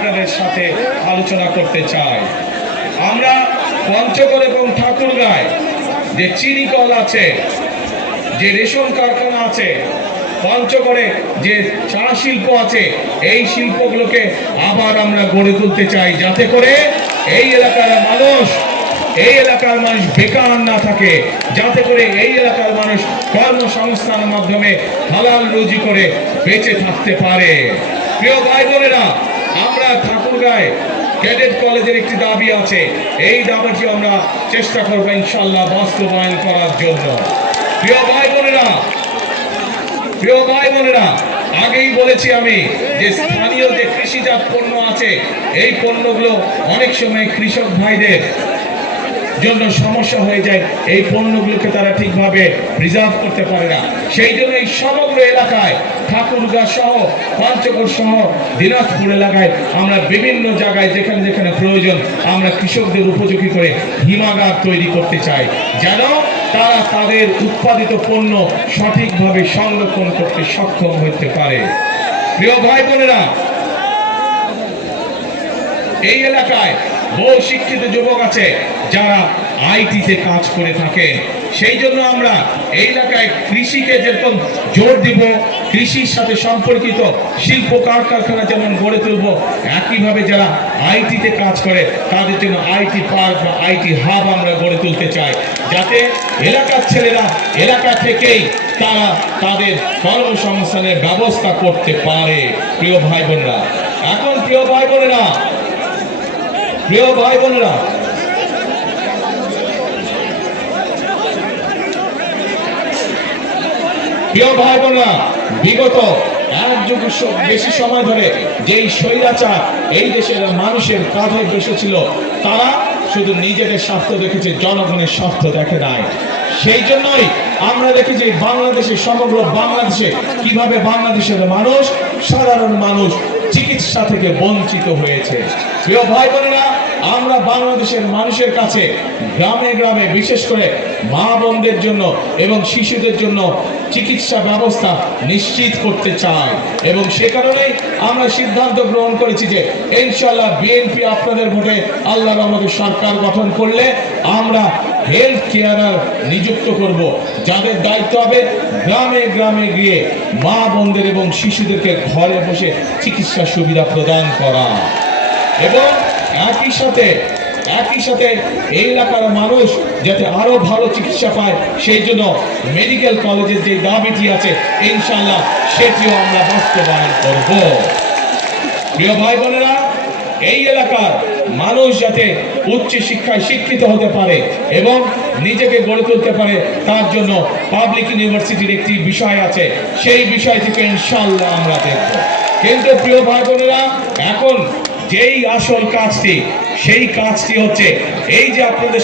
আপনাদের সাথে আলোচনা করতে চাই। আমরা পঞ্চগড় এবং ঠাকুরগাঁয় যে চিনি কল আছে, যে রেশন কারখানা আছে, পঞ্চগড়ে যে চা শিল্প আছে, এই শিল্পগুলোকে আবার আমরা গড়ে তুলতে চাই যাতে করে এই এলাকার মানুষ, এই এলাকার মানুষ বেকার না থাকে, যাতে করে এই এলাকার মানুষ কর্মসংস্থানের মাধ্যমে হালাল রুজি করে বেঁচে থাকতে পারে। প্রিয় ভাই বোনেরা আমরা ঠাকুরগাঁয় ক্যাডেট কলেজের একটি দাবি আছে। এই দাবিটি আমরা চেষ্টা করব ইনশাল্লাহ বাস্তবায়ন করার জন্য। প্রিয় ভাই বোনেরা, প্রিয় ভাই বোনেরা, আগেই বলেছি আমি যে স্থানীয় যে কৃষিজাত পণ্য আছে, এই পণ্যগুলো অনেক সময় কৃষক ভাইদের জন্য সমস্যা হয়ে যায়। এই পণ্যগুলোকে তারা ঠিকভাবে প্রিজার্ভ করতে পারে না। সেই জন্য এই সমগ্র এলাকায় ঠাকুরগা সহ, পঞ্চগড় সহ দিনাজপুর এলাকায় আমরা বিভিন্ন জায়গায় যেখানে যেখানে প্রয়োজন, আমরা কৃষকদের উপযোগী করে হিমাগার তৈরি করতে চাই। যেন তারা তাদের উৎপাদিত পণ্য সঠিকভাবে সংরক্ষণ করতে সক্ষম হতে পারে। প্রিয় ভাই বোনেরা, এই এলাকায় বহু শিক্ষিত যুবক আছে যারা আইটিতে কাজ করে থাকে। সেই জন্য আমরা এই এলাকায় কৃষিকে যেরকম জোর দিব, কৃষির সাথে সম্পর্কিত শিল্প কারখানা যেমন গড়ে তুলব, একইভাবে যারা আইটিতে কাজ করে, তাদের জন্য আইটি পার্ক বা আইটি হাব আমরা গড়ে তুলতে চাই। যাতে এলাকার ছেলেরা এলাকা থেকেই তারা তাদের কর্মসংস্থানের ব্যবস্থা করতে পারে। প্রিয় ভাই বোনরা, এখন প্রিয় ভাই বোনেরা, প্রিয় ভাই বোনেরা প্রিয় ভাই বোনেরা বিগত এক যুগ বেশি সময় ধরে যেই স্বৈরাচার এই দেশের মানুষের কাঁধে বসেছিল, তারা শুধু নিজেদের স্বার্থ দেখেছে, জনগণের স্বার্থ দেখে নাই। সেই জন্যই আমরা দেখি যে বাংলাদেশে, সমগ্র বাংলাদেশে কীভাবে বাংলাদেশের মানুষ, সাধারণ মানুষ চিকিৎসা থেকে বঞ্চিত হয়েছে। প্রিয় ভাই বোনেরা আমরা বাংলাদেশের মানুষের কাছে গ্রামে গ্রামে বিশেষ করে মা বোনদের জন্য এবং শিশুদের জন্য চিকিৎসা ব্যবস্থা নিশ্চিত করতে চাই। এবং সে কারণেই আমরা সিদ্ধান্ত গ্রহণ করেছি যে ইনশাল্লাহ বিএনপি আপনাদের ভোটে আল্লাহর আমাদের সরকার গঠন করলে আমরা হেলথ কেয়ারার নিযুক্ত করব। যাদের দায়িত্ব হবে গ্রামে গ্রামে গিয়ে মা বোনদের এবং শিশুদেরকে ঘরে বসে চিকিৎসা সুবিধা প্রদান করা। এবং একই সাথে একই সাথে এই এলাকার মানুষ যাতে আরও ভালো চিকিৎসা পায়, সেই জন্য মেডিকেল কলেজের যে দাবিটি আছে ইনশাল্লাহ সেটিও আমরা বাস্তবায়ন করব। প্রিয় ভাই বোনেরা এই এলাকার মানুষ যাতে উচ্চ শিক্ষায় শিক্ষিত হতে পারে এবং নিজেকে গড়ে তুলতে পারে, তার জন্য পাবলিক ইউনিভার্সিটির একটি বিষয় আছে, সেই বিষয় থেকে ইনশাল্লাহ আমরা দেখব। কিন্তু প্রিয় ভাই বোনেরা এখন যেই আসল কাজটি সেই কাজটি হচ্ছে এই যে আপনাদের